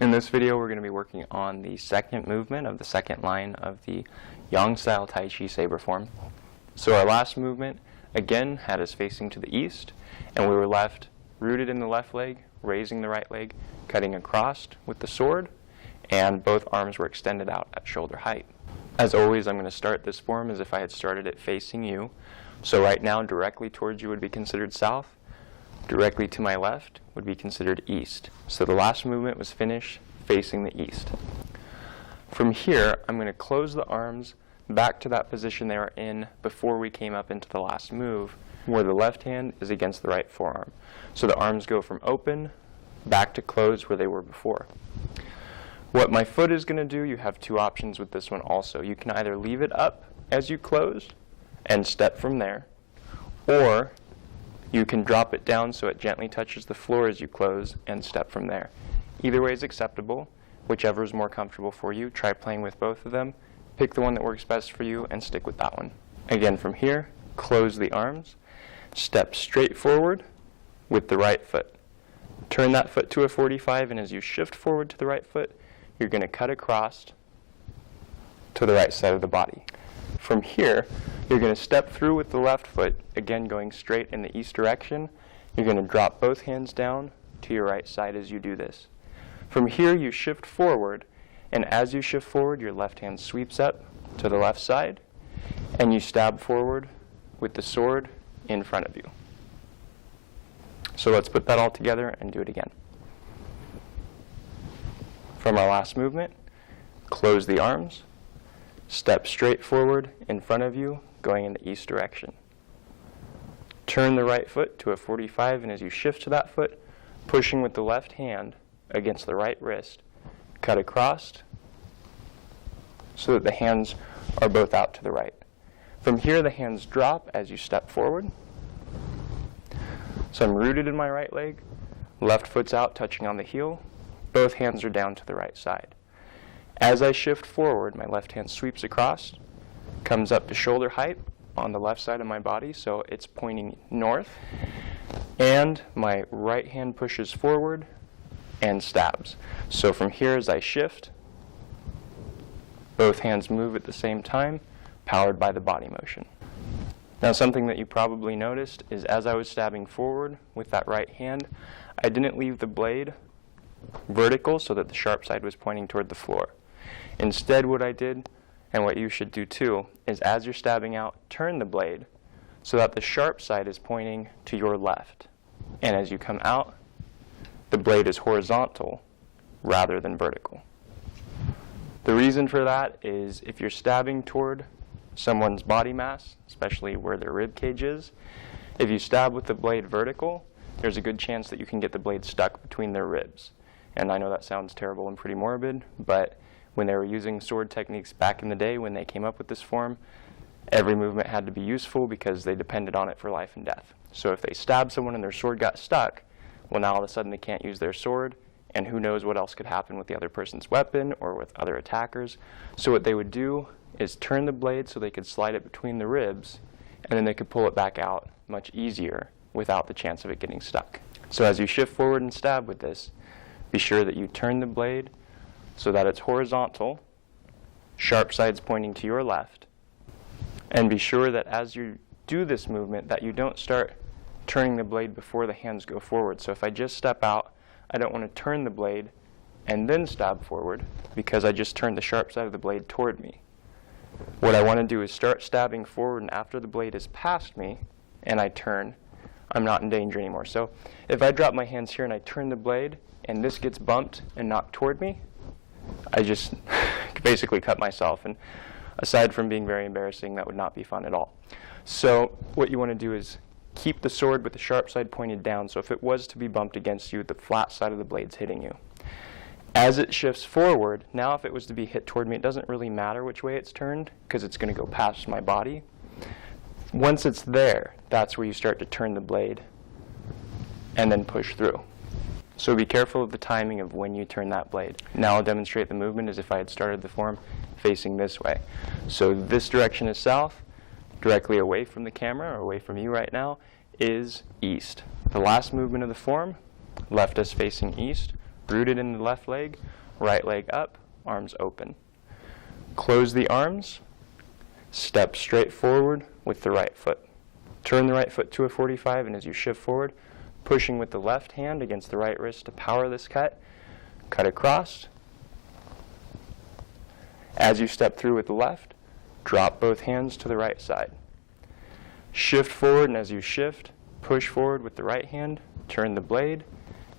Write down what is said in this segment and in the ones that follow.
In this video, we're going to be working on the second movement of the second line of the Yang Tai Chi Saber Form. So our last movement, again, had us facing to the east, and we were left rooted in the left leg, raising the right leg, cutting across with the sword, and both arms were extended out at shoulder height. As always, I'm going to start this form as if I had started it facing you. So right now, directly towards you would be considered south. Directly to my left would be considered east. So the last movement was finished facing the east. From here, I'm going to close the arms back to that position they were in before we came up into the last move, where the left hand is against the right forearm. So the arms go from open back to closed where they were before. What my foot is going to do, you have two options with this one also. You can either leave it up as you close and step from there, or you can drop it down so it gently touches the floor as you close and step from there. Either way is acceptable. Whichever is more comfortable for you. Try playing with both of them. Pick the one that works best for you and stick with that one. Again, from here, close the arms. Step straight forward with the right foot. Turn that foot to a 45, and as you shift forward to the right foot, you're going to cut across to the right side of the body. From here, you're going to step through with the left foot, again going straight in the east direction. You're going to drop both hands down to your right side as you do this. From here, you shift forward, and as you shift forward, your left hand sweeps up to the left side, and you stab forward with the sword in front of you. So let's put that all together and do it again. From our last movement, close the arms, step straight forward in front of you, going in the east direction. Turn the right foot to a 45, and as you shift to that foot, pushing with the left hand against the right wrist, cut across so that the hands are both out to the right. From here, the hands drop as you step forward. So I'm rooted in my right leg, left foot's out touching on the heel, both hands are down to the right side. As I shift forward, my left hand sweeps across, comes up to shoulder height on the left side of my body, so it's pointing north, and my right hand pushes forward and stabs. So from here, as I shift, both hands move at the same time, powered by the body motion. Now, something that you probably noticed is as I was stabbing forward with that right hand, I didn't leave the blade vertical so that the sharp side was pointing toward the floor. Instead, what I did, and what you should do too, is as you're stabbing out, turn the blade so that the sharp side is pointing to your left. And as you come out, the blade is horizontal rather than vertical. The reason for that is if you're stabbing toward someone's body mass, especially where their rib cage is, if you stab with the blade vertical, there's a good chance that you can get the blade stuck between their ribs. And I know that sounds terrible and pretty morbid, but when they were using sword techniques back in the day when they came up with this form, every movement had to be useful because they depended on it for life and death. So if they stabbed someone and their sword got stuck, well, now all of a sudden they can't use their sword, and who knows what else could happen with the other person's weapon or with other attackers. So what they would do is turn the blade so they could slide it between the ribs, and then they could pull it back out much easier without the chance of it getting stuck. So as you shift forward and stab with this, be sure that you turn the blade so that it's horizontal, sharp sides pointing to your left, and be sure that as you do this movement that you don't start turning the blade before the hands go forward. So if I just step out, I don't want to turn the blade and then stab forward because I just turned the sharp side of the blade toward me. What I want to do is start stabbing forward, and after the blade is past me and I turn, I'm not in danger anymore. So if I drop my hands here and I turn the blade and this gets bumped and knocked toward me, I just basically cut myself. And aside from being very embarrassing, that would not be fun at all. So what you want to do is keep the sword with the sharp side pointed down, so if it was to be bumped against you, the flat side of the blade's hitting you. As it shifts forward, now if it was to be hit toward me, it doesn't really matter which way it's turned because it's going to go past my body. Once it's there, that's where you start to turn the blade and then push through. So be careful of the timing of when you turn that blade. Now I'll demonstrate the movement as if I had started the form facing this way. So this direction is south. Directly away from the camera, or away from you right now, is east. The last movement of the form left us facing east, Rooted in the left leg, right leg up, arms open. Close the arms, step straight forward with the right foot. Turn the right foot to a 45, and as you shift forward, pushing with the left hand against the right wrist to power this cut, cut across. As you step through with the left, drop both hands to the right side. Shift forward, and as you shift, push forward with the right hand, turn the blade,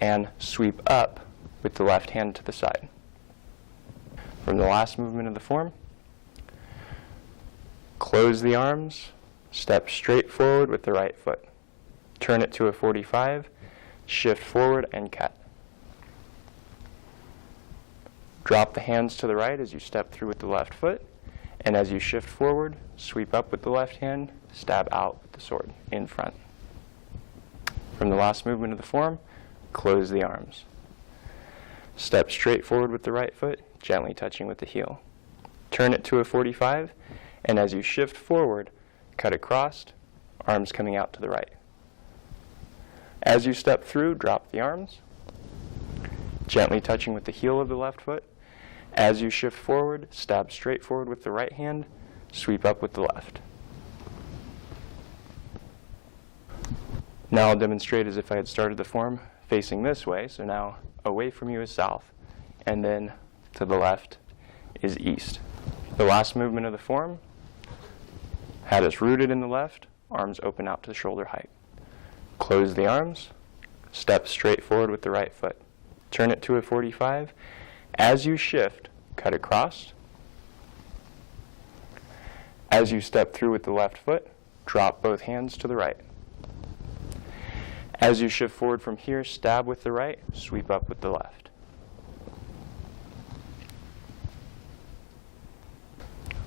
and sweep up with the left hand to the side. From the last movement of the form, close the arms, step straight forward with the right foot. Turn it to a 45, shift forward and cut. Drop the hands to the right as you step through with the left foot, and as you shift forward, sweep up with the left hand, stab out with the sword in front. From the last movement of the form, close the arms. Step straight forward with the right foot, gently touching with the heel. Turn it to a 45, and as you shift forward, cut across, arms coming out to the right. As you step through, drop the arms, gently touching with the heel of the left foot. As you shift forward, stab straight forward with the right hand, sweep up with the left. Now I'll demonstrate as if I had started the form facing this way. So now away from you is south, and then to the left is east. The last movement of the form had us rooted in the left, arms open out to shoulder height. Close the arms, step straight forward with the right foot. Turn it to a 45. As you shift, cut across. As you step through with the left foot, drop both hands to the right. As you shift forward from here, stab with the right, sweep up with the left.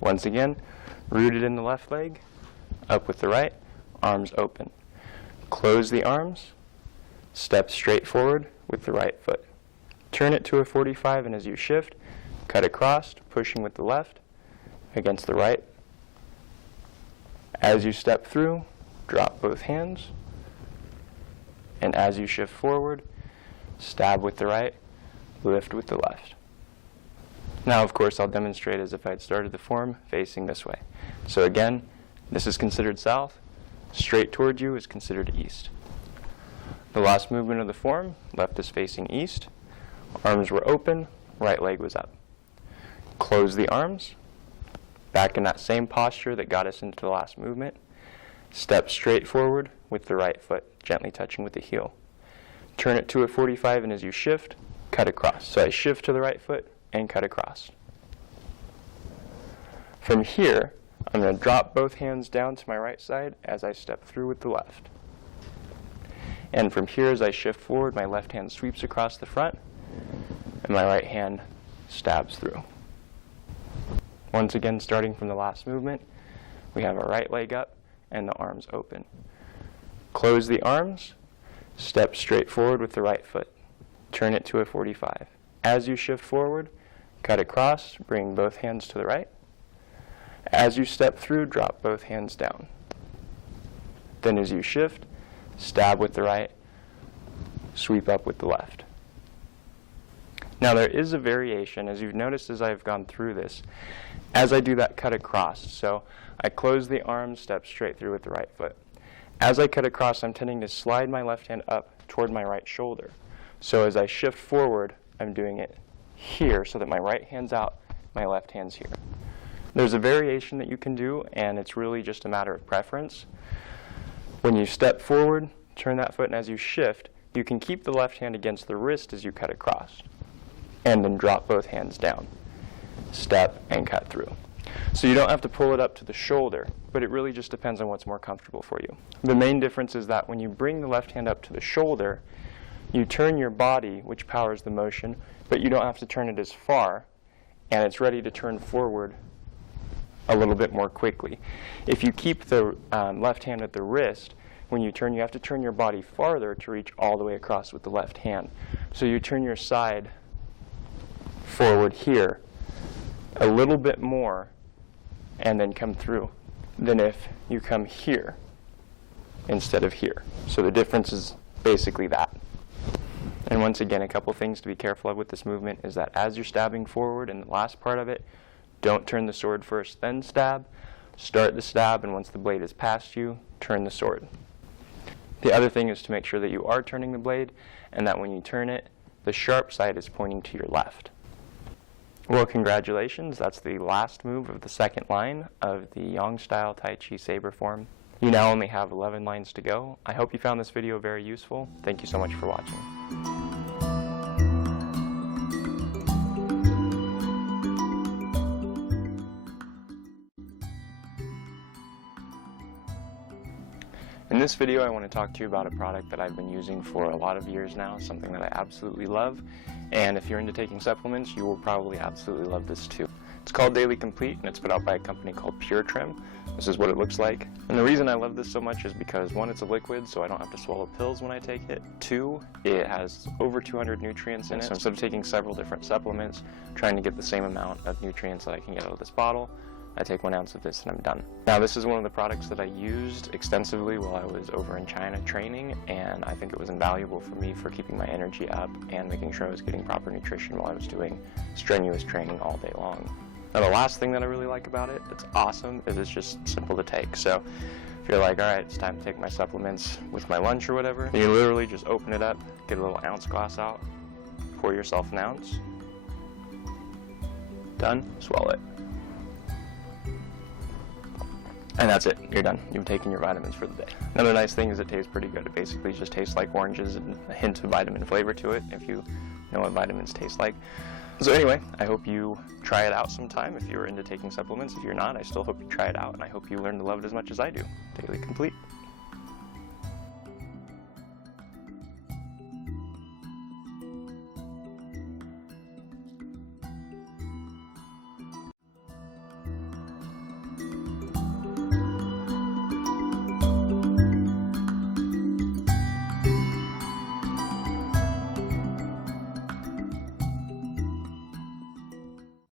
Once again, rooted in the left leg, up with the right, arms open. Close the arms, step straight forward with the right foot. Turn it to a 45, and as you shift, cut across, pushing with the left against the right. As you step through, drop both hands. And as you shift forward, stab with the right, lift with the left. Now, of course, I'll demonstrate as if I had started the form facing this way. So again, this is considered south. Straight toward you is considered east. The last movement of the form, left is facing east. Arms were open, right leg was up. Close the arms, back in that same posture that got us into the last movement. Step straight forward with the right foot, gently touching with the heel. Turn it to a 45, and as you shift, cut across. So I shift to the right foot and cut across. From here, I'm going to drop both hands down to my right side as I step through with the left. And from here, as I shift forward, my left hand sweeps across the front, and my right hand stabs through. Once again, starting from the last movement, we have our right leg up and the arms open. Close the arms, step straight forward with the right foot. Turn it to a 45. As you shift forward, cut across, bring both hands to the right. As you step through, drop both hands down. Then as you shift, stab with the right, sweep up with the left. Now there is a variation, as you've noticed as I've gone through this, as I do that cut across. So I close the arms, step straight through with the right foot. As I cut across, I'm tending to slide my left hand up toward my right shoulder. So as I shift forward, I'm doing it here so that my right hand's out, my left hand's here. There's a variation that you can do, and it's really just a matter of preference. When you step forward, turn that foot, and as you shift, you can keep the left hand against the wrist as you cut across, and then drop both hands down. Step and cut through. So you don't have to pull it up to the shoulder, but it really just depends on what's more comfortable for you. The main difference is that when you bring the left hand up to the shoulder, you turn your body, which powers the motion, but you don't have to turn it as far, and it's ready to turn forward a little bit more quickly. If you keep the left hand at the wrist, when you turn, you have to turn your body farther to reach all the way across with the left hand. So you turn your side forward here a little bit more and then come through than if you come here instead of here. So the difference is basically that. And once again, a couple things to be careful of with this movement is that as you're stabbing forward in the last part of it, don't turn the sword first, then stab. Start the stab, and once the blade is past you, turn the sword. The other thing is to make sure that you are turning the blade, and that when you turn it, the sharp side is pointing to your left. Well, congratulations. That's the last move of the second line of the Yang style Tai Chi Saber Form. You now only have 11 lines to go. I hope you found this video very useful. Thank you so much for watching. In this video, I want to talk to you about a product that I've been using for a lot of years now, something that I absolutely love. And if you're into taking supplements, you will probably absolutely love this too. It's called Daily Complete, and it's put out by a company called Pure Trim. This is what it looks like. And the reason I love this so much is because, one, it's a liquid, so I don't have to swallow pills when I take it. Two, it has over 200 nutrients in it. So instead of taking several different supplements, trying to get the same amount of nutrients that I can get out of this bottle, I take 1 ounce of this and I'm done. Now, this is one of the products that I used extensively while I was over in China training, and I think it was invaluable for me for keeping my energy up and making sure I was getting proper nutrition while I was doing strenuous training all day long. Now, the last thing that I really like about it, it's awesome, is it's just simple to take. So if you're like, all right, it's time to take my supplements with my lunch or whatever, you literally just open it up, get a little ounce glass out, pour yourself an ounce, done, swallow it. And that's it, you're done. You've taken your vitamins for the day. Another nice thing is it tastes pretty good. It basically just tastes like oranges and a hint of vitamin flavor to it, if you know what vitamins taste like. So anyway, I hope you try it out sometime if you're into taking supplements. If you're not, I still hope you try it out, and I hope you learn to love it as much as I do. Daily Complete.